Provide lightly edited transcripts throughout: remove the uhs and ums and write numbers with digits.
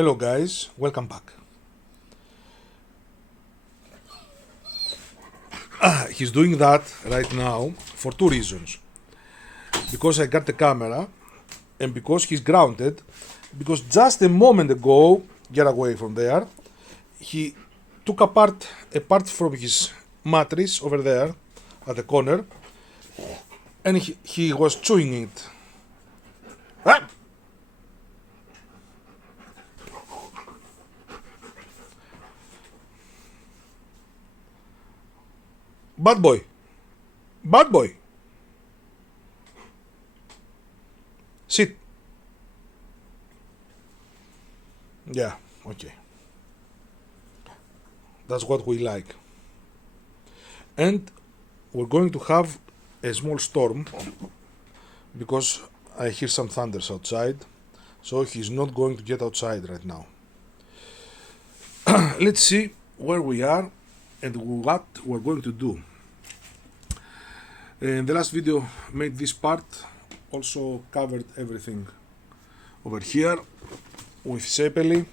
Hello guys, welcome back. He's doing that right now for two reasons. Because I got the camera and because he's grounded, because just a moment ago, get away from there, he took apart a part from his mattress over there at the corner and he was chewing it. Ah! Bad boy. Bad boy. Sit. Yeah, okay. That's what we like. And we're going to have a small storm because I hear some thunders outside. So he's not going to get outside right now. Let's see where we are and what we're going to do. In the last video made this part, also covered everything over here with Sepeli.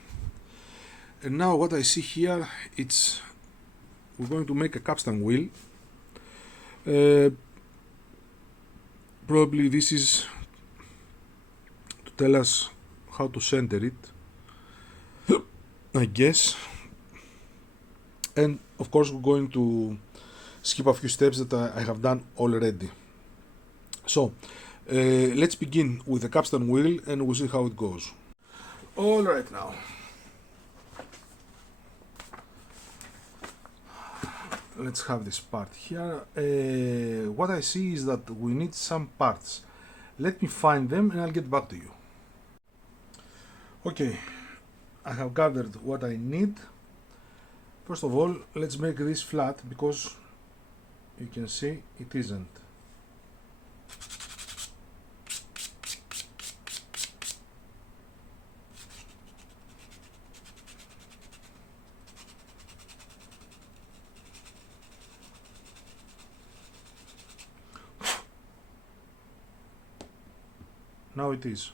And now what I see here, it's we're going to make a capstan wheel. Probably this is to tell us how to center it, I guess. And of course we're going to skip a few steps that I have done already. So let's begin with the capstan wheel and we'll see how it goes. Alright now. Let's have this part here. What I see is that we need some parts. Let me find them and I'll get back to you. Okay, I have gathered what I need. First of all, let's make this flat because you can see it isn't. Now it is.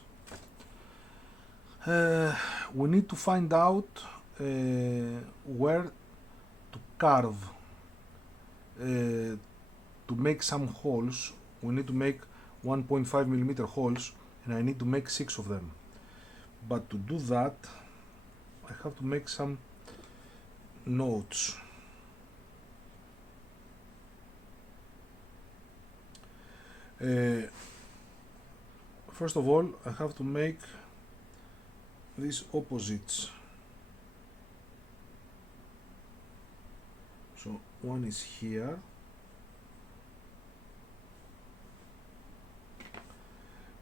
We need to find out where to carve to make some holes. We need to make 1.5 millimeter holes and I need to make 6 of them. But to do that I have to make some notes. First of all, I have to make these opposites. So one is here.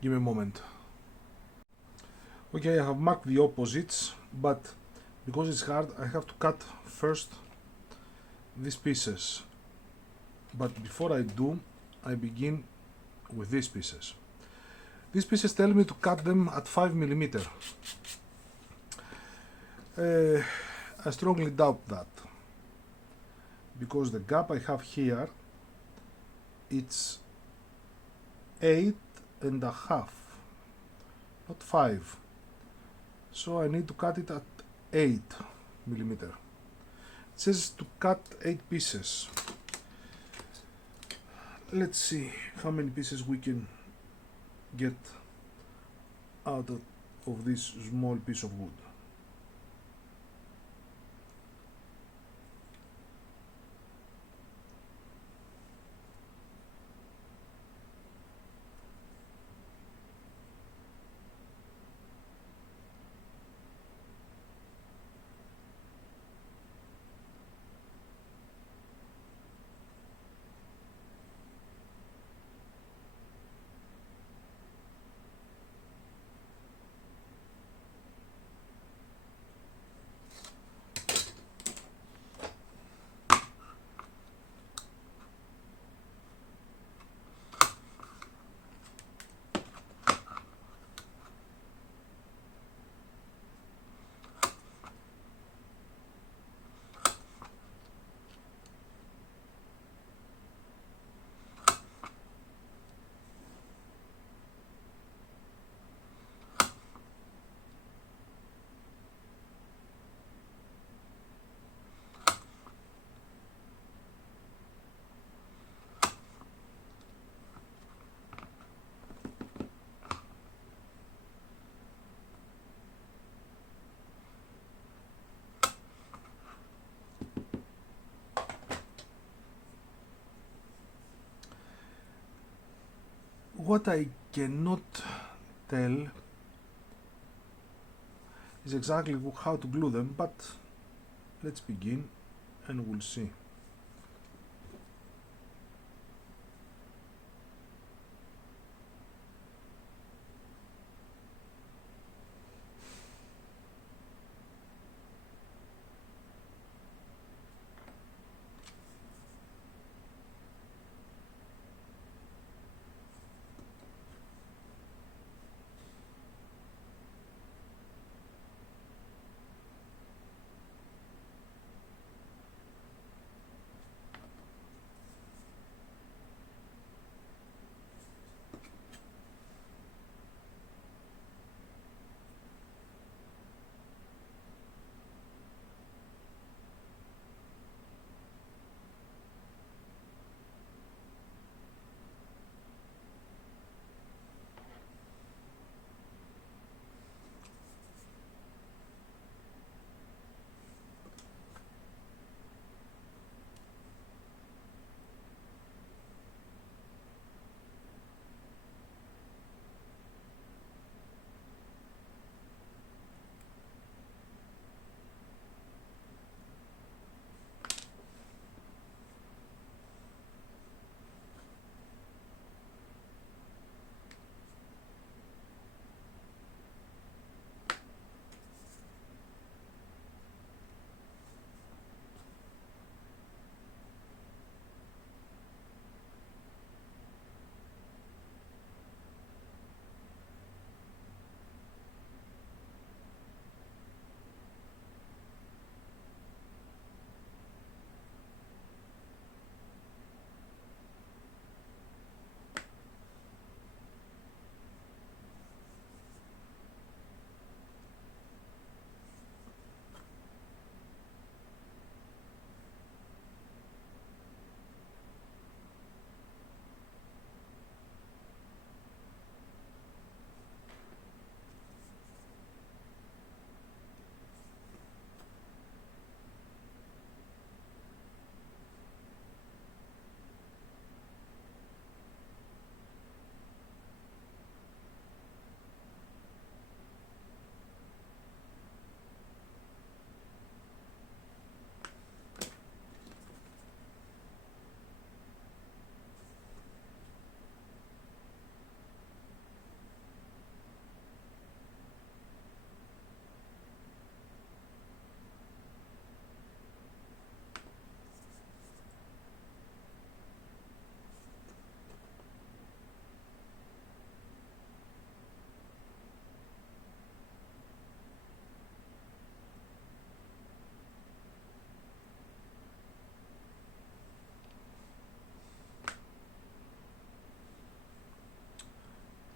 Give me a moment. Okay, I have marked the opposites, but because it's hard, I have to cut first these pieces. But before I do, I begin with these pieces. These pieces tell me to cut them at 5 millimeter. I strongly doubt that because the gap I have here, it's 8.5, not 5. So I need to cut it at 8 millimeter. It says to cut 8 pieces. Let's see how many pieces we can get out of this small piece of wood. What I cannot tell is exactly how to glue them, but let's begin and we'll see.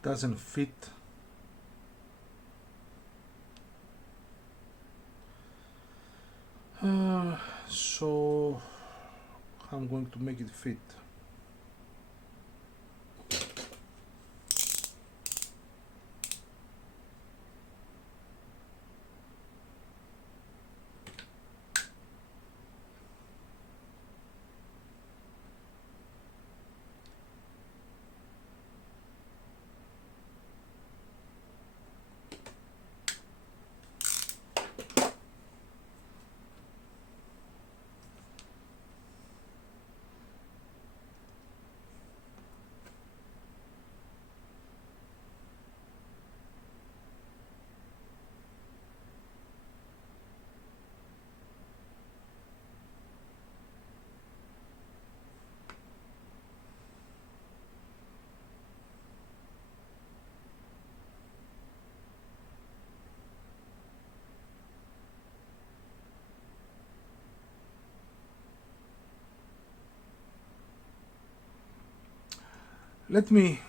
Doesn't fit. So I'm going to make it fit. Let me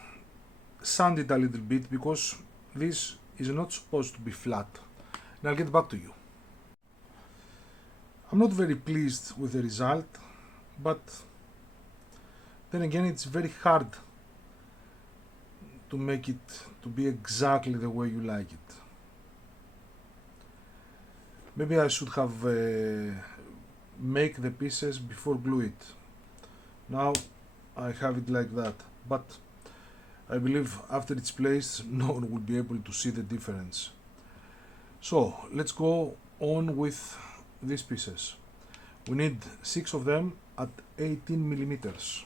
sand it a little bit because this is not supposed to be flat, and I'll get back to you. I'm not very pleased with the result, but then again it's very hard to make it to be exactly the way you like it. Maybe I should have make the pieces before glue it. Now I have it like that, but I believe after it's placed, no one will be able to see the difference. So let's go on with these pieces. We need 6 of them at 18 millimeters.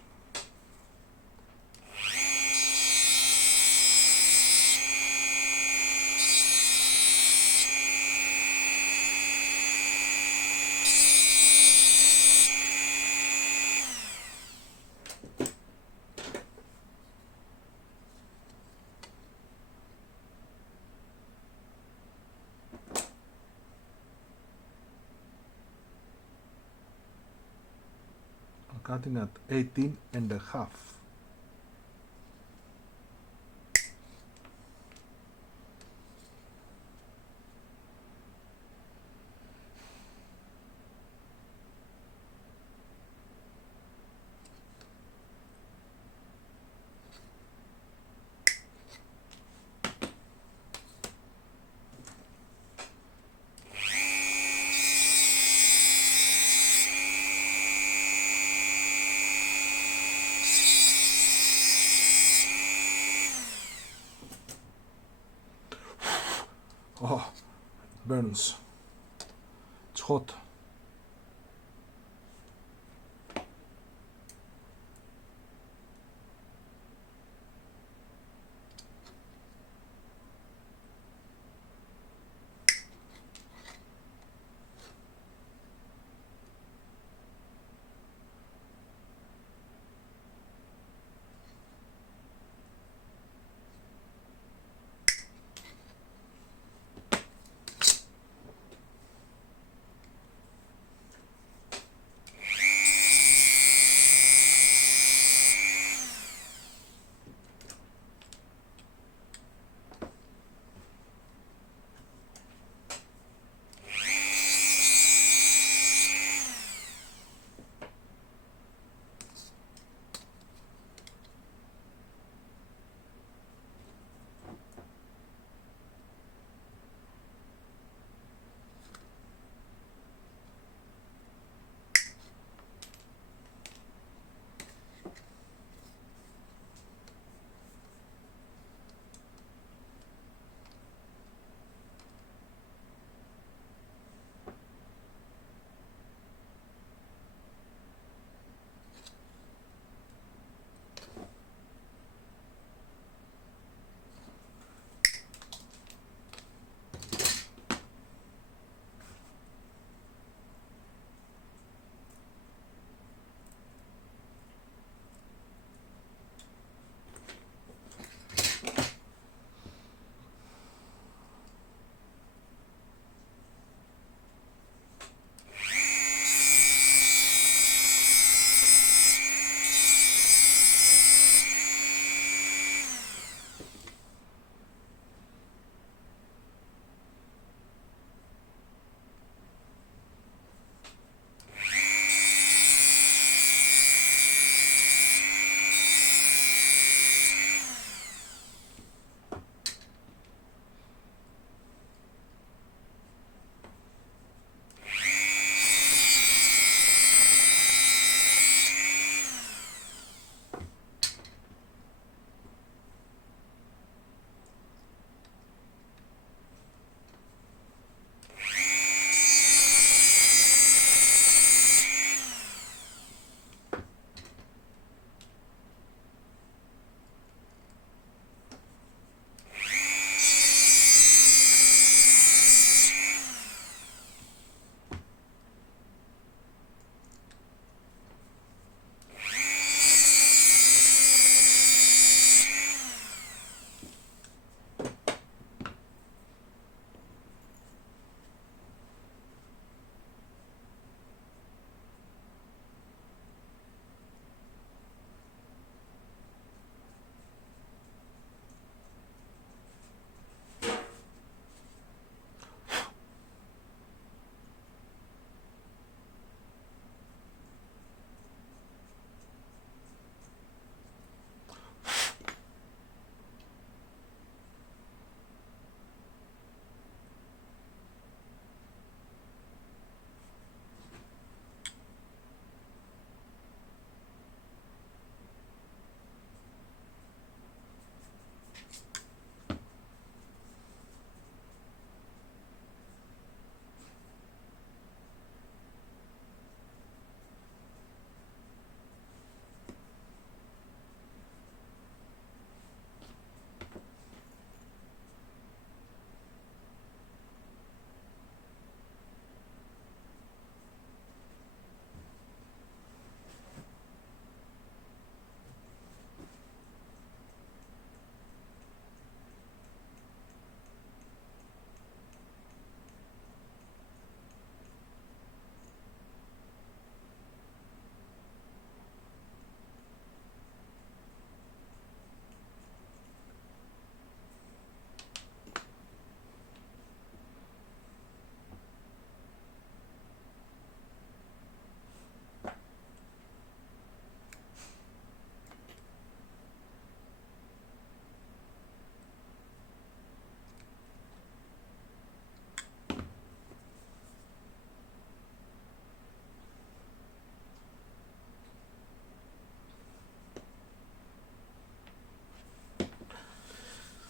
Cutting at 18 and a half. Oh, it burns. It's hot.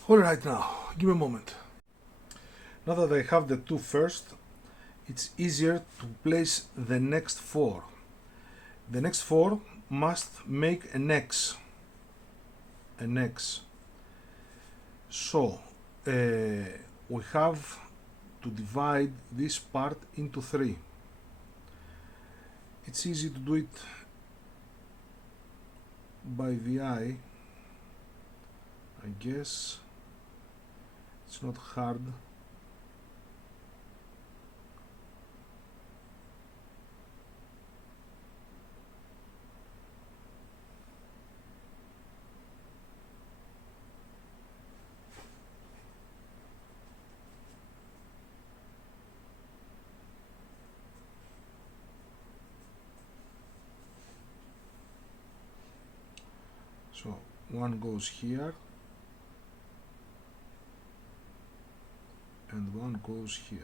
Alright, now, give me a moment. Now that I have the two first, it's easier to place the next four. The next four must make an X. An X. So, we have to divide this part into three. It's easy to do it by the eye, I guess. It's not hard. So one goes here and one goes here.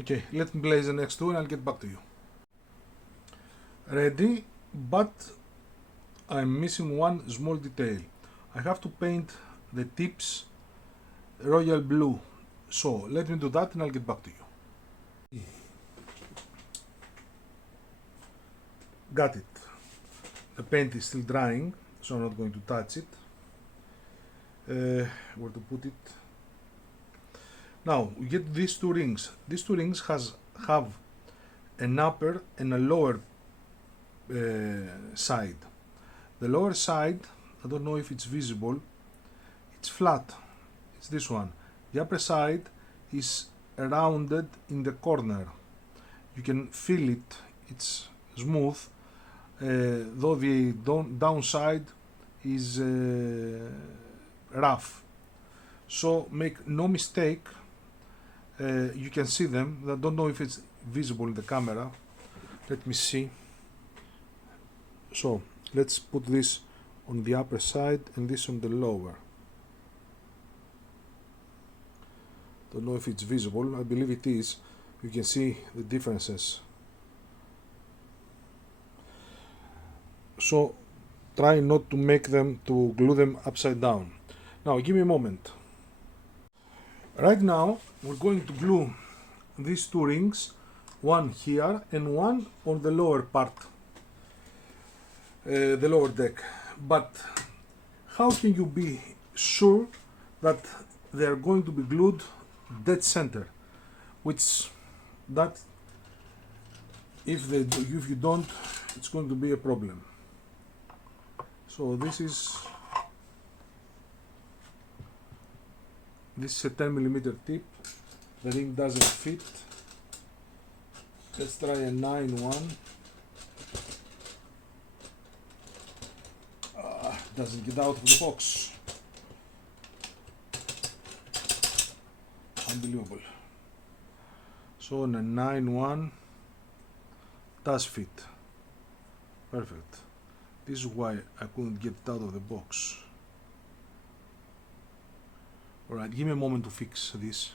Okay, let me place the next two and I'll get back to you. Ready, but I'm missing one small detail. I have to paint the tips royal blue. So let me do that and I'll get back to you. Got it. The paint is still drying, so I'm not going to touch it. Where to put it? Now we get these two rings. These two rings have an upper and a lower side. The lower side, I don't know if it's visible, it's flat. It's this one. The upper side is rounded in the corner. You can feel it. It's smooth, though the downside is rough. So make no mistake. You can see them. I don't know if it's visible in the camera. Let me see. So let's put this on the upper side and this on the lower. Don't know if it's visible. I believe it is. You can see the differences. So try not to make them, to glue them upside down. Now give me a moment. Right now we're going to glue these two rings, one here and one on the lower part, the lower deck. But how can you be sure that they are going to be glued dead center? Which that if you don't, it's going to be a problem. So this is a 10mm tip. The ring doesn't fit. Let's try a 9-1. Doesn't get out of the box. Unbelievable. So on a 9-1 does fit. Perfect. This is why I couldn't get it out of the box. Alright, give me a moment to fix this.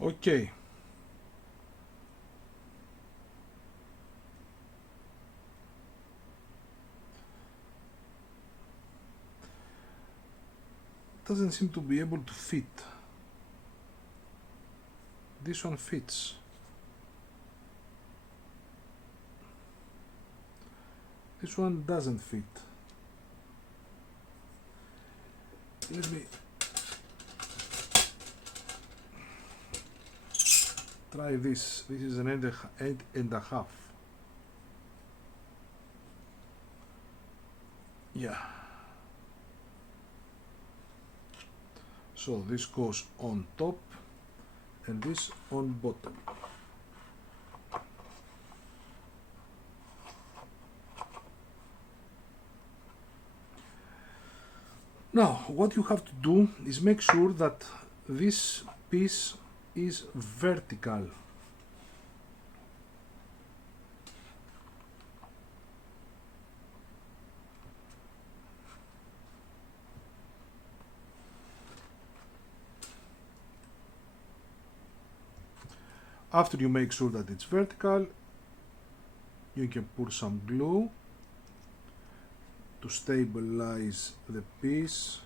Okay. Doesn't seem to be able to fit. This one fits. This one doesn't fit. Let me try this. This is an 8.5. Yeah. So this goes on top and this on bottom. Now what you have to do is make sure that this piece is vertical. After you make sure that it's vertical, you can put some glue to stabilize the piece.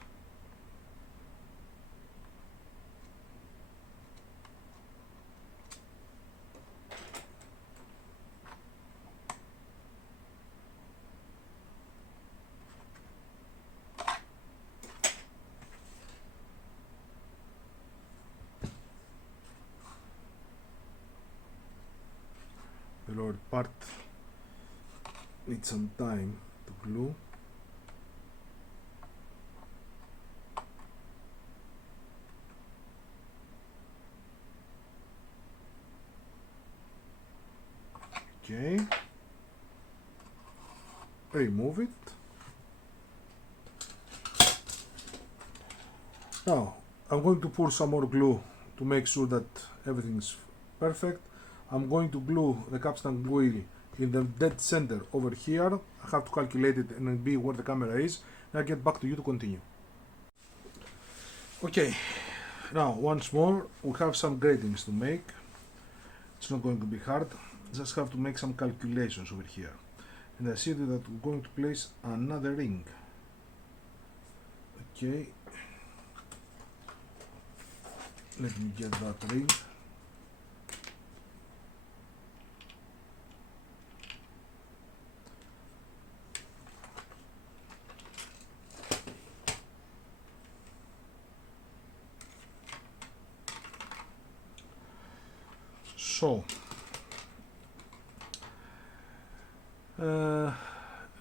The lower part needs some time to glue. Okay, remove it. Now I'm going to pour some more glue to make sure that everything's perfect. I'm going to glue the capstan wheel in the dead center over here. I have to calculate it and then be where the camera is, and I'll get back to you to continue. Okay, now once more we have some gratings to make. It's not going to be hard, just have to make some calculations over here. And I see that we're going to place another ring. Okay, let me get that ring. So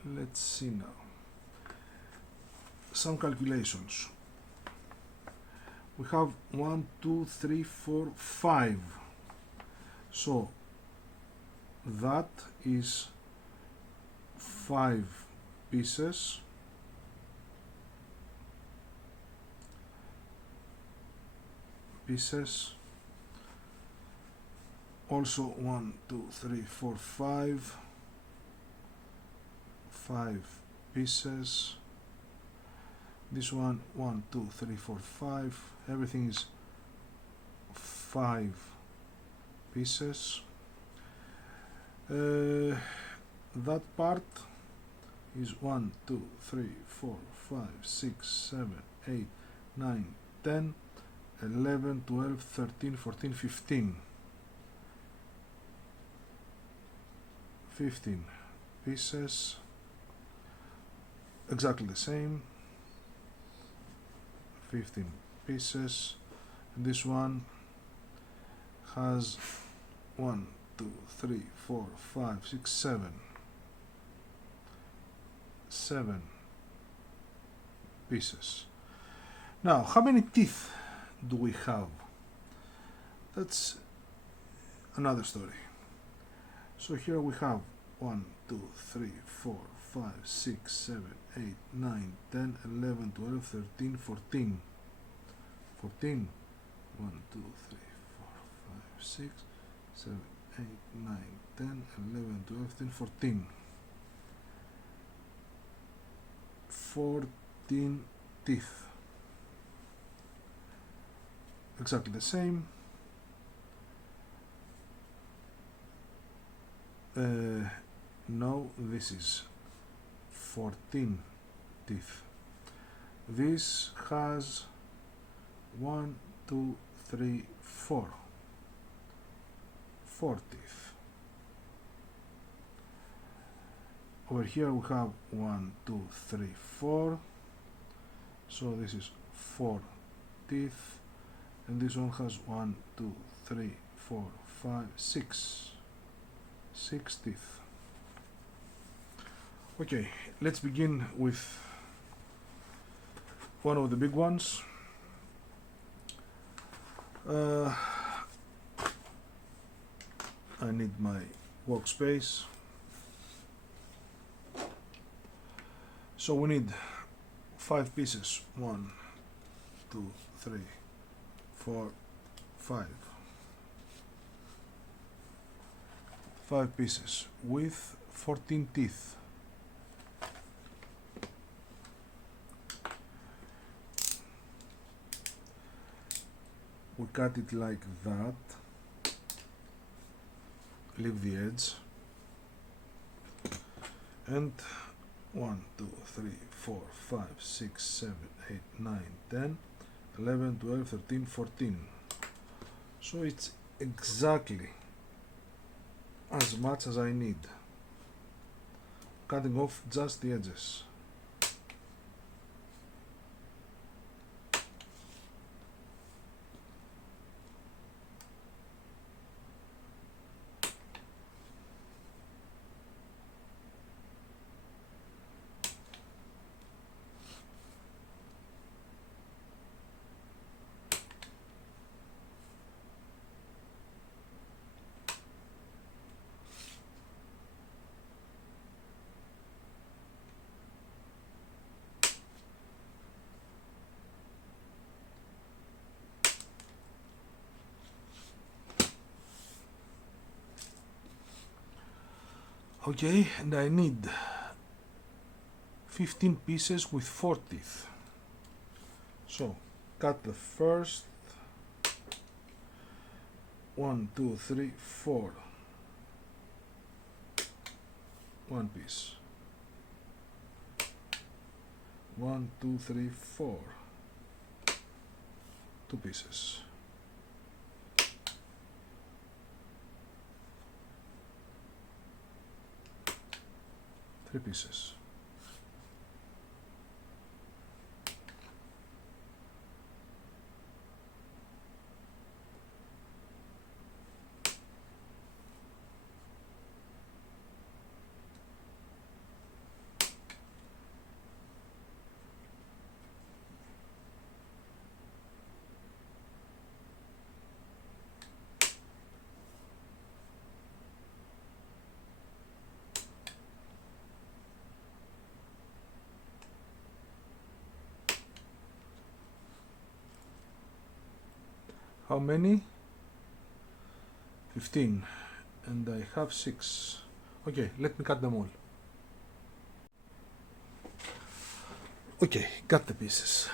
let's see now some calculations. We have 1, 2, 3, 4, 5. So that is 5 pieces. Also 1, 2, 3, 4, 5 pieces. This one 1, 2, 3, 4, 5. Everything is 5 pieces. That part is 1, 2, 3, 4, 5, 6, 7, 8, 9, 10, 11, 12, 13, 14, 15. 15 pieces, exactly the same. 15 pieces. And this one has 1, 2, 3, 4, 5, 6, 7 pieces. Now, how many teeth do we have? That's another story. So here we have 1, 2, 3, 4, 5, 6, 7, 8, 9, 10, 11, 12, 13, 14. 14. 1, 2, 3, 4, 5, 6, 7, 8, 9, 10, 11, 12, 13, 14. 14 teeth. Exactly the same. No, this is 14 teeth. This has 1, 2, 3, 4. 4 teeth. Over here we have 1, 2, 3, 4. So this is 4 teeth. And this one has 1, 2, 3, 4, 5, 6. 6 teeth. Okay, let's begin with one of the big ones. I need my workspace. So we need 5 pieces. 1, 2, 3, 4, 5. 5 pieces with 14 teeth. We cut it like that. Leave the edge. And 1, 2, 3, 4, 5, 6, 7, 8, 9, 10, 11, 12, 13, 14. So it's exactly as much as I need. Cutting off just the edges. Okay, and I need 15 pieces with 4 teeth. So cut the first 1, 2, 3, 4. 1 piece. 1, 2, 3, 4. 2 pieces. 3 pieces. How many? 15. And I have 6. Okay, let me cut them all. Okay, cut the pieces.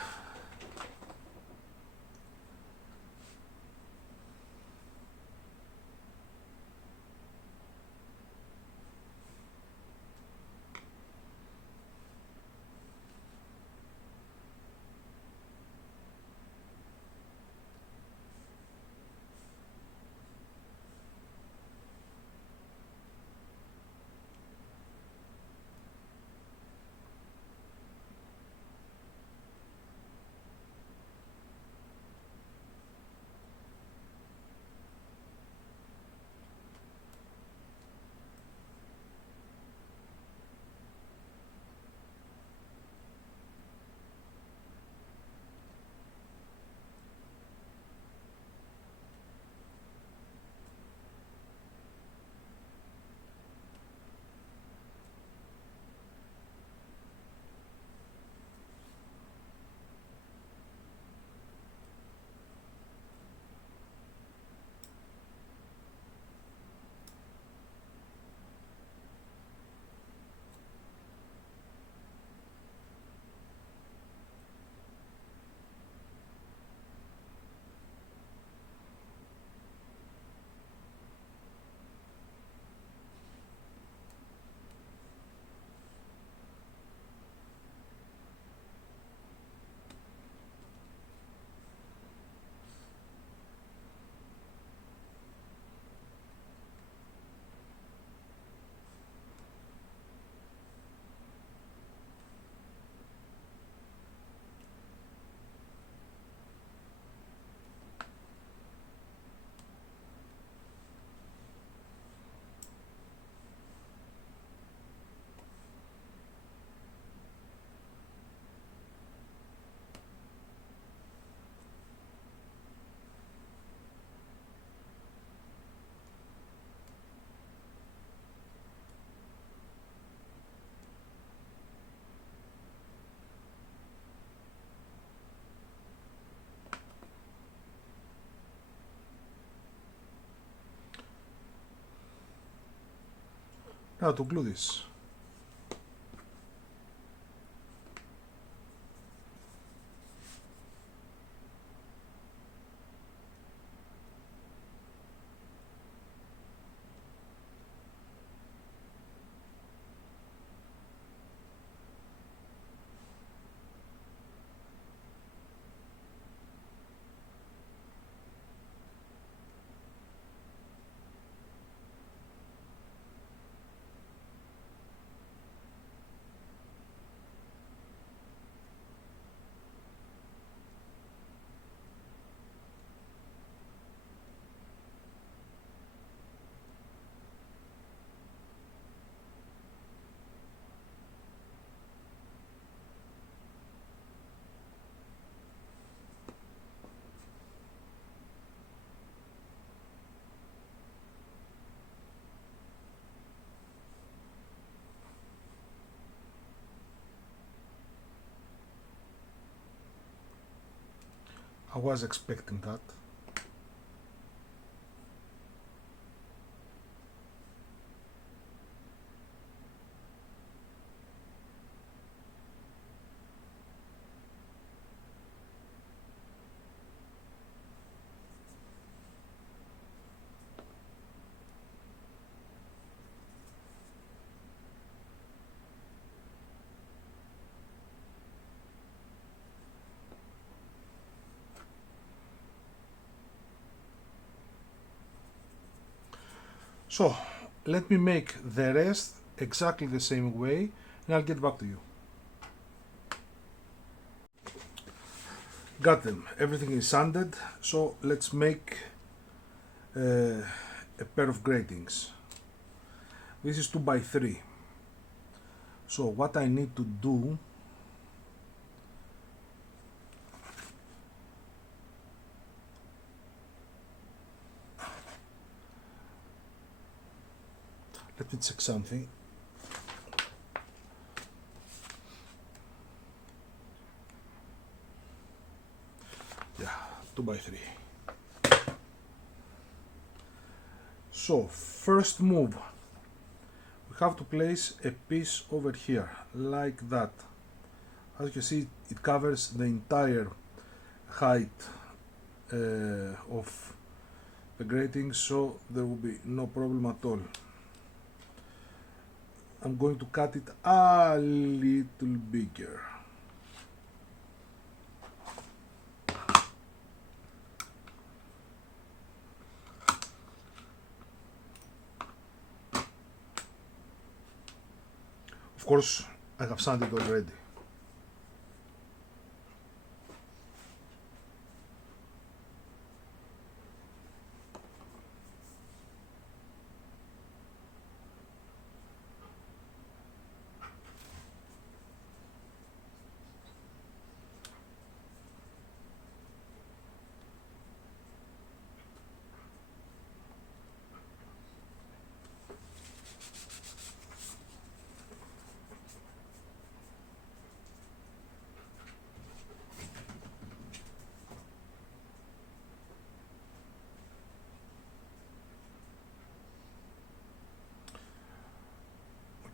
Now to glue this. I was expecting that. So let me make the rest exactly the same way and I'll get back to you. Got them, everything is sanded, so let's make a pair of gratings. This is 2x3. So what I need to do, let me check something. Yeah, 2x3. So first move, we have to place a piece over here like that. As you can see, it covers the entire height of the grating, so there will be no problem at all. I'm going to cut it a little bigger. Of course, I have sanded already.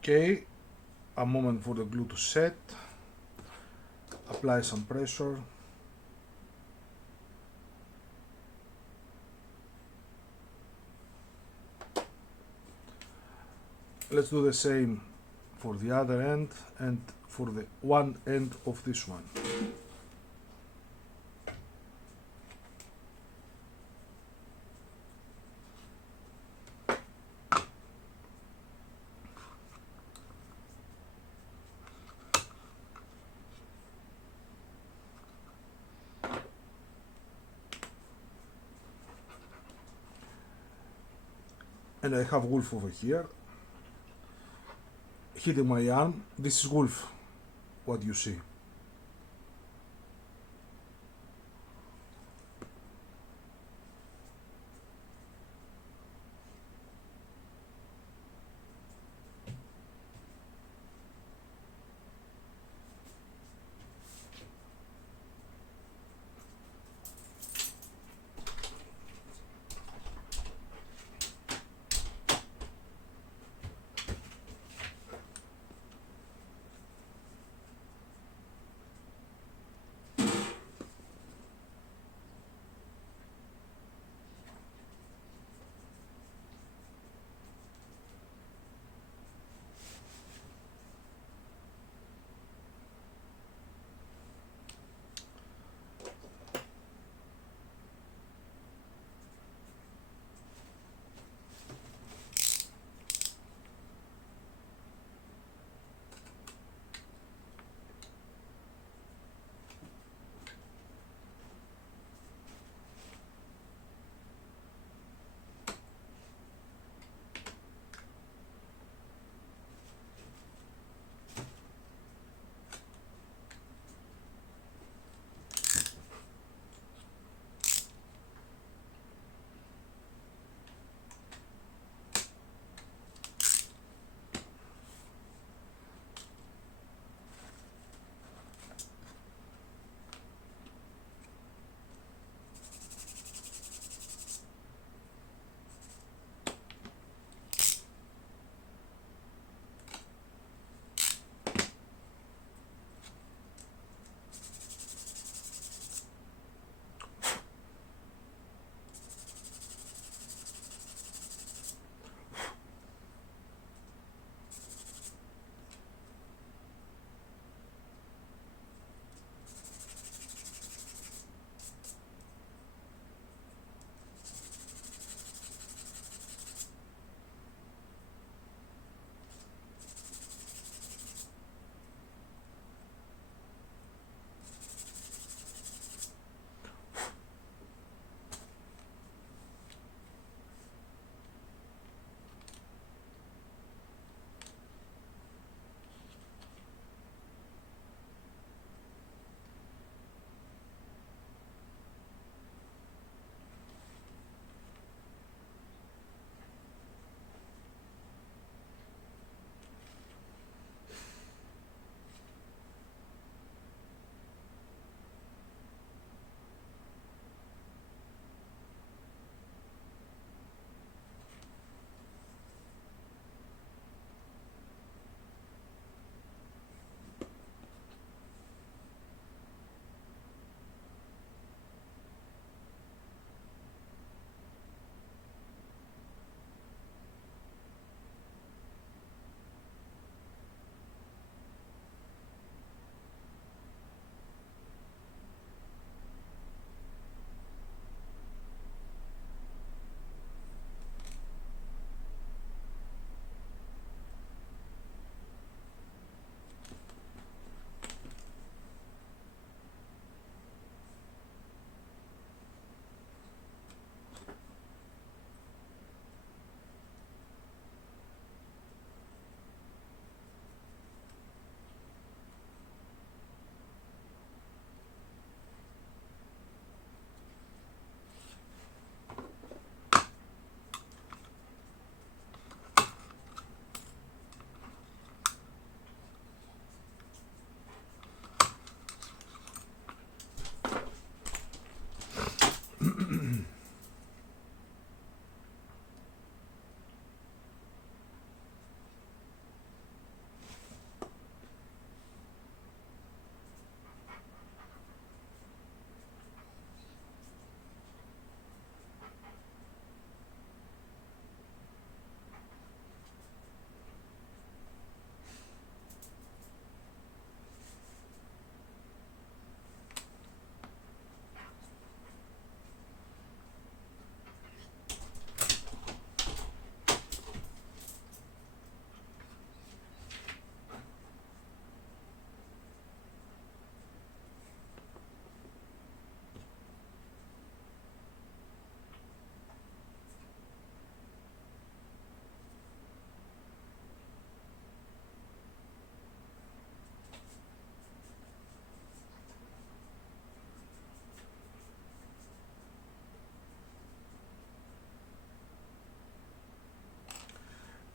Okay, a moment for the glue to set. Apply some pressure. Let's do the same for the other end and for the one end of this one. And I have wolf over here hitting my arm. This is wolf, what you see.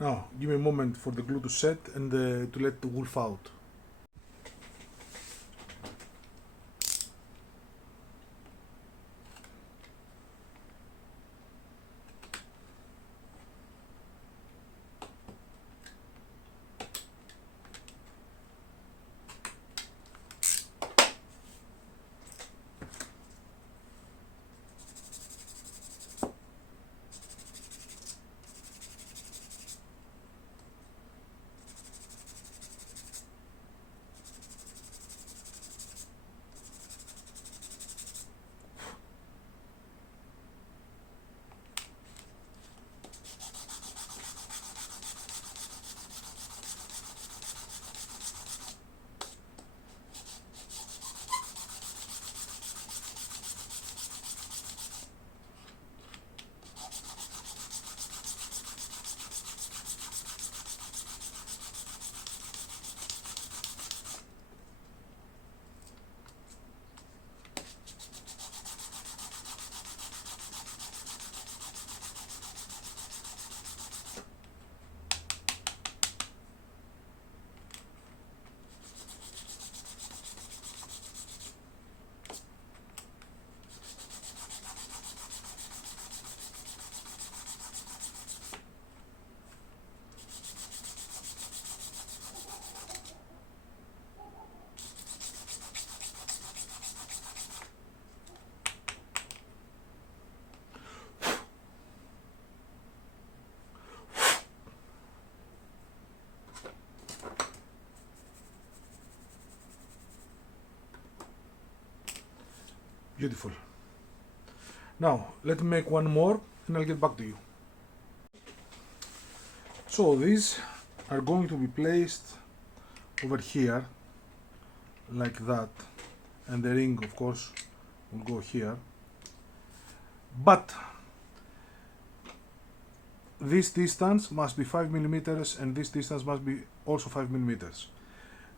Now, give me a moment for the glue to set and to let the wolf out. Beautiful. Now, let me make one more and I'll get back to you. So these are going to be placed over here like that, and the ring of course will go here, but this distance must be 5 millimeters and this distance must be also 5 millimeters.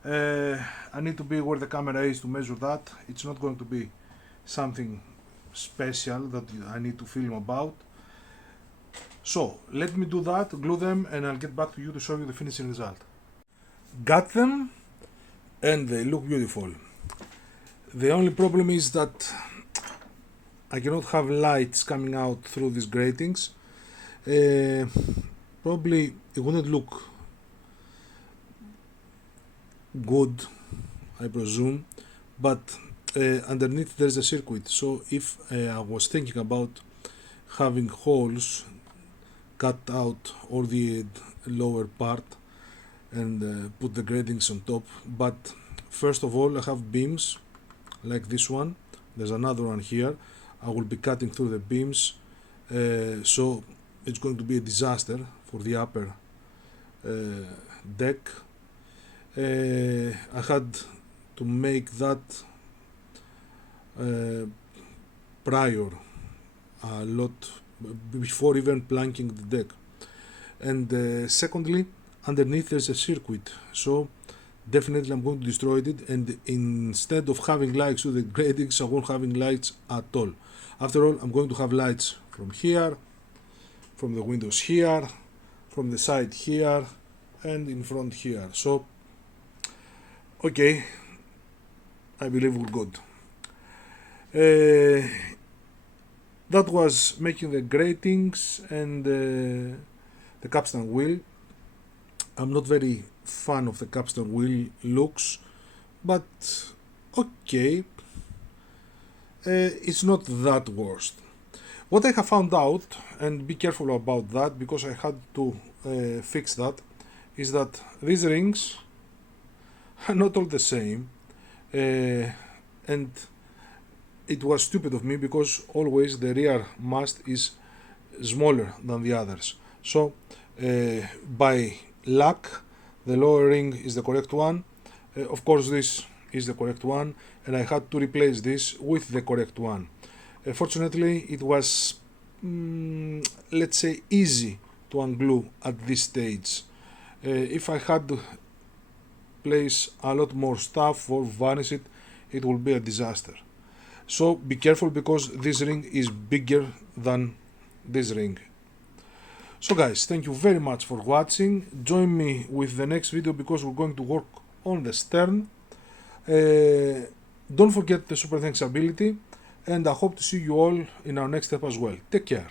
I need to be where the camera is to measure that. It's not going to be something special that I need to film about. So let me do that, glue them, and I'll get back to you to show you the finishing result. Got them and they look beautiful. The only problem is that I cannot have lights coming out through these gratings. Probably it wouldn't look good, I presume, but underneath there's a circuit, so if I was thinking about having holes cut out or the lower part and put the gratings on top, but first of all I have beams like this one, there's another one here, I will be cutting through the beams, so it's going to be a disaster for the upper deck. I had to make that prior a lot before even planking the deck, and secondly underneath there's a circuit, so definitely I'm going to destroy it, and instead of having lights to the gratings I won't having lights at all. After all, I'm going to have lights from here, from the windows here, from the side here, and in front here, so okay, I believe we're good. That was making the gratings and the capstan wheel. I'm not very fan of the capstan wheel looks, but okay, it's not that worst. What I have found out, and be careful about that because I had to fix that, is that these rings are not all the same, and it was stupid of me because always the rear mast is smaller than the others. So by luck the lower ring is the correct one. Of course this is the correct one, and I had to replace this with the correct one. Fortunately it was let's say easy to unglue at this stage. If I had to place a lot more stuff or varnish it, it will be a disaster. So be careful because this ring is bigger than this ring. So guys, thank you very much for watching. Join me with the next video because we're going to work on the stern. Don't forget the super thanks ability, and I hope to see you all in our next step as well. Take care.